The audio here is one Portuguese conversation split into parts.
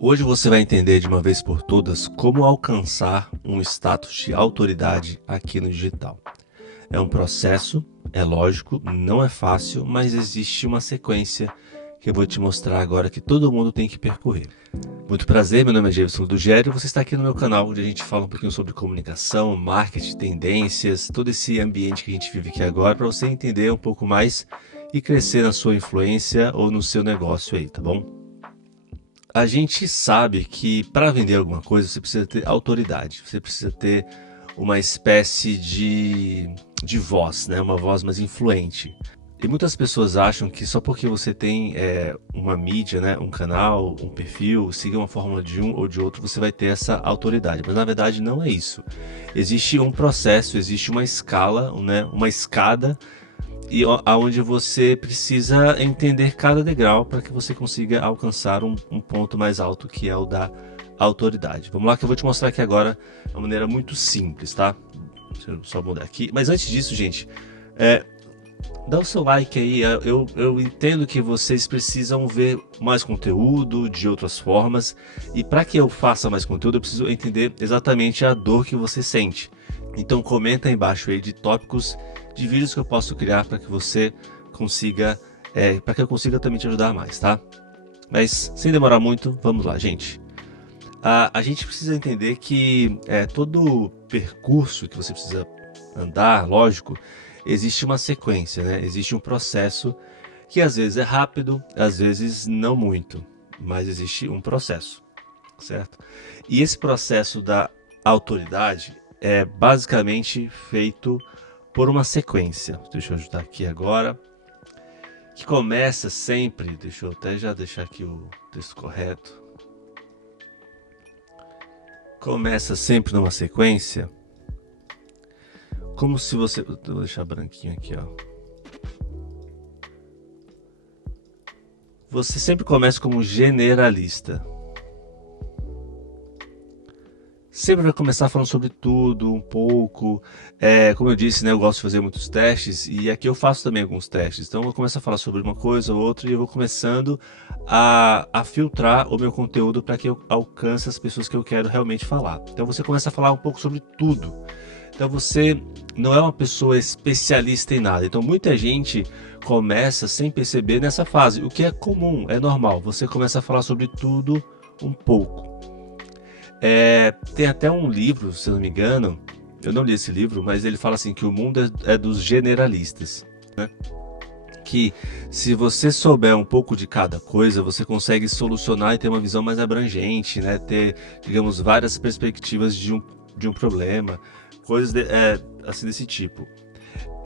Hoje você vai entender de uma vez por todas como alcançar um status de autoridade aqui no digital. É um processo, é lógico, não é fácil, mas existe uma sequência que eu vou te mostrar agora que todo mundo tem que percorrer. Muito prazer, meu nome é Jameson do Gério, você está aqui no meu canal onde a gente fala um pouquinho sobre comunicação, marketing, tendências, todo esse ambiente que a gente vive aqui agora para você entender um pouco mais e crescer na sua influência ou no seu negócio aí, tá bom? A gente sabe que para vender alguma coisa você precisa ter autoridade, você precisa ter uma espécie de voz, né? Uma voz mais influente. E muitas pessoas acham que só porque você tem uma mídia, né? Um canal, um perfil, siga uma fórmula de um ou de outro, você vai ter essa autoridade. Mas na verdade não é isso. Existe um processo, existe uma escala, né? Uma escada e aonde você precisa entender cada degrau para que você consiga alcançar um ponto mais alto, que é o da autoridade. Vamos lá que eu vou te mostrar aqui agora de uma maneira muito simples, tá? Deixa eu só mudar aqui. Mas antes disso, gente, dá o seu like aí. Eu entendo que vocês precisam ver mais conteúdo de outras formas. E para que eu faça mais conteúdo, eu preciso entender exatamente a dor que você sente. Então comenta aí embaixo aí de tópicos de vídeos que eu posso criar para que você consiga, para que eu consiga também te ajudar mais, tá? Mas sem demorar muito, vamos lá, gente. A gente precisa entender que todo percurso que você precisa andar, lógico, existe uma sequência, né? Existe um processo que às vezes é rápido, às vezes não muito, mas existe um processo, certo? E esse processo da autoridade é basicamente feito por uma sequência. Deixa eu ajudar aqui agora. Que começa sempre, deixa eu até já deixar aqui o texto correto. Começa sempre numa sequência, como se você, vou deixar branquinho aqui, ó. Você sempre começa como generalista. Sempre vai começar falando sobre tudo, um pouco. Como eu disse, né, eu gosto de fazer muitos testes e aqui eu faço também alguns testes. Então eu começo a falar sobre uma coisa ou outra e eu vou começando a filtrar o meu conteúdo para que eu alcance as pessoas que eu quero realmente falar. Então você começa a falar um pouco sobre tudo. Então você não é uma pessoa especialista em nada. Então muita gente começa sem perceber nessa fase, o que é comum, é normal. Você começa a falar sobre tudo um pouco. Tem até um livro, se eu não me engano, eu não li esse livro, mas ele fala assim que o mundo é dos generalistas, né? Que se você souber um pouco de cada coisa, você consegue solucionar e ter uma visão mais abrangente, né? Ter, digamos, várias perspectivas de um problema, coisas assim desse tipo.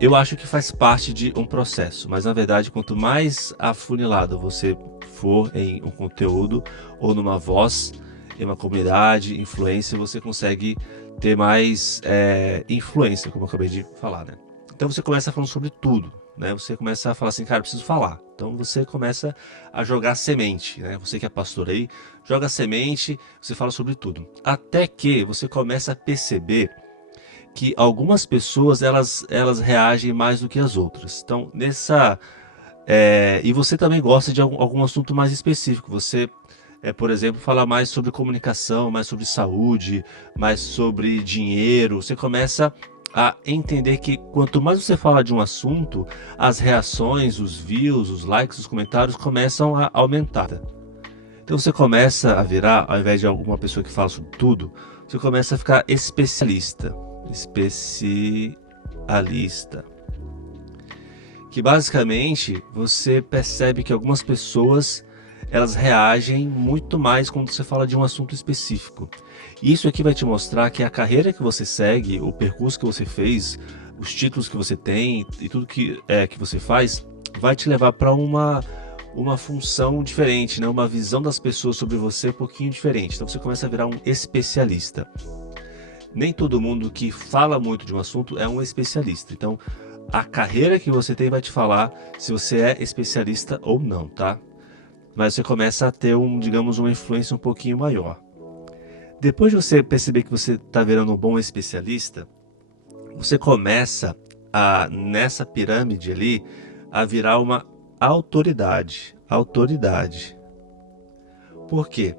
Eu acho que faz parte de um processo, mas na verdade, quanto mais afunilado você for em um conteúdo ou numa voz, em uma comunidade, influência, você consegue ter mais influência, como eu acabei de falar, né? Então você começa falando sobre tudo, né? Você começa a falar assim, cara, eu preciso falar. Então você começa a jogar semente, né? Você que é pastor aí, joga semente, você fala sobre tudo. Até que você começa a perceber que algumas pessoas elas reagem mais do que as outras. Então, e você também gosta de algum assunto mais específico. Você, por exemplo, fala mais sobre comunicação, mais sobre saúde, mais sobre dinheiro. Você começa a entender que quanto mais você fala de um assunto, as reações, os views, os likes, os comentários começam a aumentar. Então você começa a virar, ao invés de alguma pessoa que fala sobre tudo, você começa a ficar especialista. Especialista. Que basicamente você percebe que algumas pessoas elas reagem muito mais quando você fala de um assunto específico. Isso aqui vai te mostrar que a carreira que você segue, o percurso que você fez, os títulos que você tem e tudo que você faz vai te levar para uma função diferente, né? Uma visão das pessoas sobre você um pouquinho diferente. Então você começa a virar um especialista. Nem todo mundo que fala muito de um assunto é um especialista. Então, a carreira que você tem vai te falar se você é especialista ou não, tá? Mas você começa a ter digamos, uma influência um pouquinho maior. Depois de você perceber que você está virando um bom especialista, você começa nessa pirâmide ali, a virar uma autoridade. Autoridade. Por quê?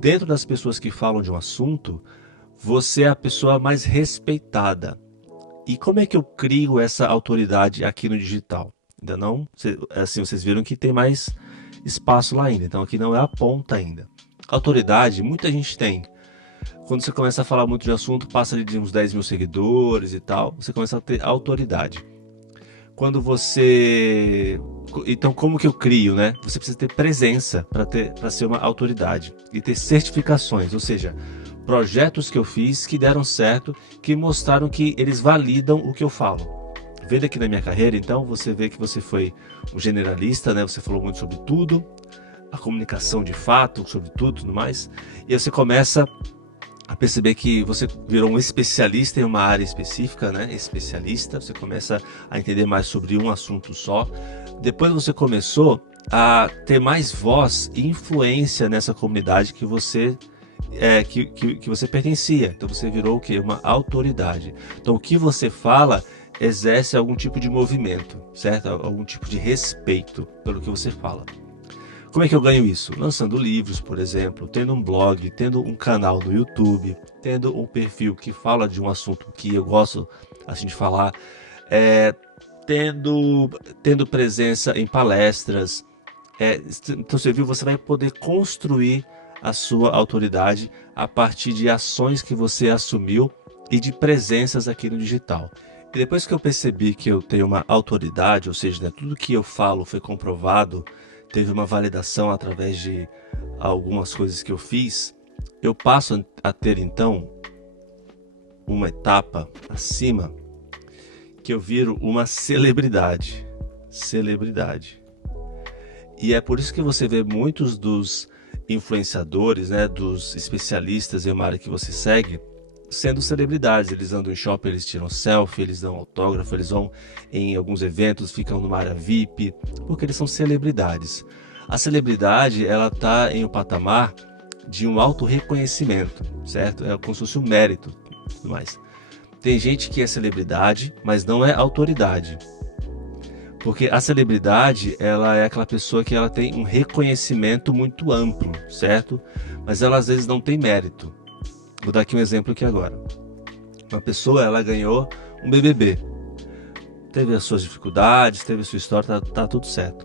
dentro das pessoas que falam de um assunto, você é a pessoa mais respeitada. E como é que eu crio essa autoridade aqui no digital? Ainda não, assim, vocês viram que tem mais espaço lá ainda, então aqui não é a ponta ainda. Autoridade, muita gente tem. Quando você começa a falar muito de assunto, passa de uns 10 mil seguidores e tal, você começa a ter autoridade. Quando você... Então, como que eu crio, né? Você precisa ter presença para ser uma autoridade e ter certificações, ou seja, projetos que eu fiz que deram certo, que mostraram que eles validam o que eu falo. Vendo aqui na minha carreira, então, você vê que você foi um generalista, né? Você falou muito sobre tudo, a comunicação de fato, sobre tudo mais, e você começa a perceber que você virou um especialista em uma área específica, né? Especialista, você começa a entender mais sobre um assunto só. Depois você começou a ter mais voz e influência nessa comunidade que você que você pertencia. Então você virou o quê? Uma autoridade. Então o que você fala exerce algum tipo de movimento, certo? Algum tipo de respeito pelo que você fala. Como é que eu ganho isso? Lançando livros, por exemplo, tendo um blog, tendo um canal no YouTube, tendo um perfil que fala de um assunto que eu gosto assim de falar, tendo presença em palestras. Então você viu, você vai poder construir a sua autoridade a partir de ações que você assumiu e de presenças aqui no digital. E depois que eu percebi que eu tenho uma autoridade, ou seja, né, tudo que eu falo foi comprovado, teve uma validação através de algumas coisas que eu fiz, eu passo a ter então uma etapa acima que eu viro uma celebridade. Celebridade. E é por isso que você vê muitos dos influenciadores, né, dos especialistas em uma área que você segue, sendo celebridades. Eles andam em shopping, eles tiram selfie, eles dão autógrafo, eles vão em alguns eventos, ficam numa área VIP, porque eles são celebridades. A celebridade, ela está em um patamar de um auto reconhecimento, certo? É como se fosse um mérito, tudo mais. Tem gente que é celebridade, mas não é autoridade. Porque a celebridade, ela é aquela pessoa que ela tem um reconhecimento muito amplo, certo? Mas ela às vezes não tem mérito. Vou dar aqui um exemplo aqui agora. Uma pessoa, ela ganhou um BBB. Teve as suas dificuldades, teve a sua história, tá tudo certo.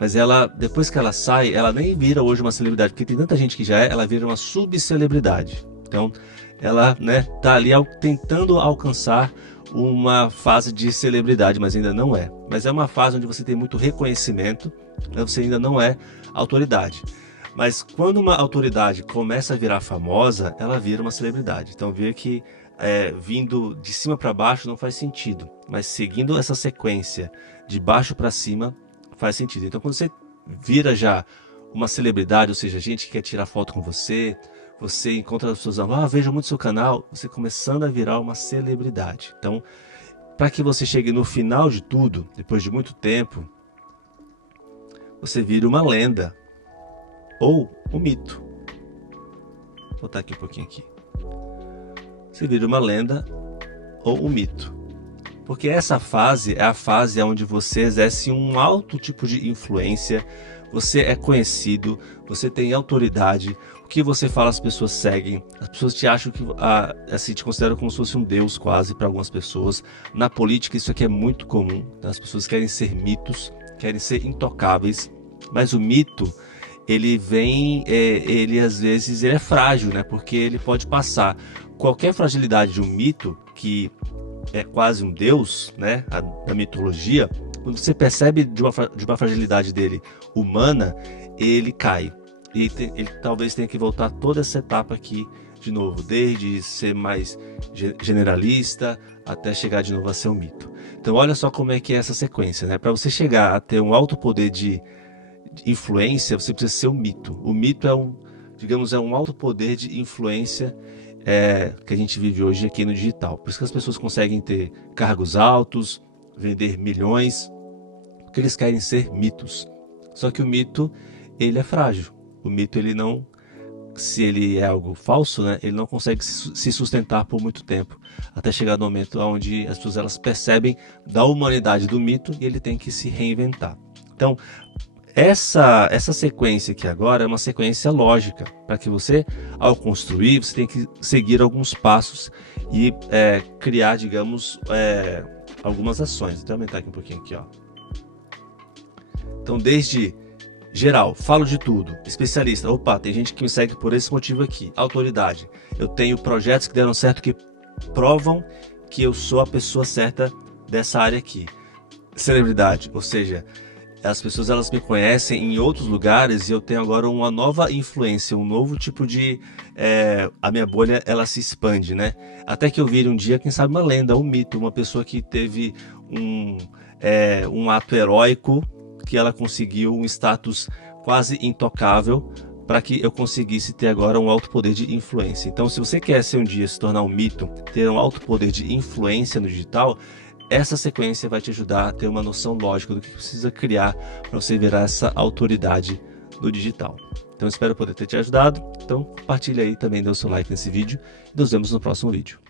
Mas ela, depois que ela sai, ela nem vira hoje uma celebridade, porque tem tanta gente que já ela vira uma subcelebridade. Então, ela, né, tá ali tentando alcançar uma fase de celebridade, mas ainda não é. Mas é uma fase onde você tem muito reconhecimento, você ainda não é autoridade. Mas quando uma autoridade começa a virar famosa, ela vira uma celebridade. Então ver que vindo de cima para baixo não faz sentido, mas seguindo essa sequência de baixo para cima faz sentido. Então quando você vira já uma celebridade, ou seja, gente que quer tirar foto com você, você encontra as pessoas, veja muito seu canal, você começando a virar uma celebridade. Então, para que você chegue no final de tudo, depois de muito tempo, você vira uma lenda ou um mito. Vou botar aqui um pouquinho aqui. Você vira uma lenda ou um mito. Porque essa fase é a fase onde você exerce um alto tipo de influência, você é conhecido, você tem autoridade, o que você fala as pessoas seguem, as pessoas te acham que assim, te consideram como se fosse um deus quase para algumas pessoas. Na política isso aqui é muito comum, as pessoas querem ser mitos, querem ser intocáveis, mas o mito, ele vem, ele às vezes ele é frágil, né? Porque ele pode passar. Qualquer fragilidade de um mito, que é quase um deus, né, da mitologia, quando você percebe de uma fragilidade dele humana, ele cai. E ele talvez tenha que voltar toda essa etapa aqui de novo, desde ser mais generalista até chegar de novo a ser um mito. Então olha só como é que é essa sequência, né? Para você chegar a ter um alto poder de influência, você precisa ser um mito. O mito é um alto poder de influência que a gente vive hoje aqui no digital. Por isso que as pessoas conseguem ter cargos altos, vender milhões, porque eles querem ser mitos. Só que o mito, ele é frágil. O mito, ele não, se ele é algo falso, né, ele não consegue se sustentar por muito tempo, até chegar no momento onde as pessoas elas percebem da humanidade do mito e ele tem que se reinventar. Então, Essa sequência aqui agora é uma sequência lógica, para que você, ao construir, você tem que seguir alguns passos e criar, digamos, algumas ações. Vou aumentar aqui um pouquinho aqui, ó. Então, desde geral, falo de tudo, especialista, opa, tem gente que me segue por esse motivo aqui, autoridade, eu tenho projetos que deram certo que provam que eu sou a pessoa certa dessa área aqui. Celebridade, ou seja, as pessoas elas me conhecem em outros lugares e eu tenho agora uma nova influência, um novo tipo de... a minha bolha ela se expande, né? Até que eu vire um dia, quem sabe, uma lenda, um mito, uma pessoa que teve um ato heróico, que ela conseguiu um status quase intocável para que eu conseguisse ter agora um alto poder de influência. Então, se você quer ser um dia se tornar um mito, ter um alto poder de influência no digital, essa sequência vai te ajudar a ter uma noção lógica do que precisa criar para você virar essa autoridade no digital. Então, espero poder ter te ajudado. Então, compartilha aí também, dê o seu like nesse vídeo e nos vemos no próximo vídeo.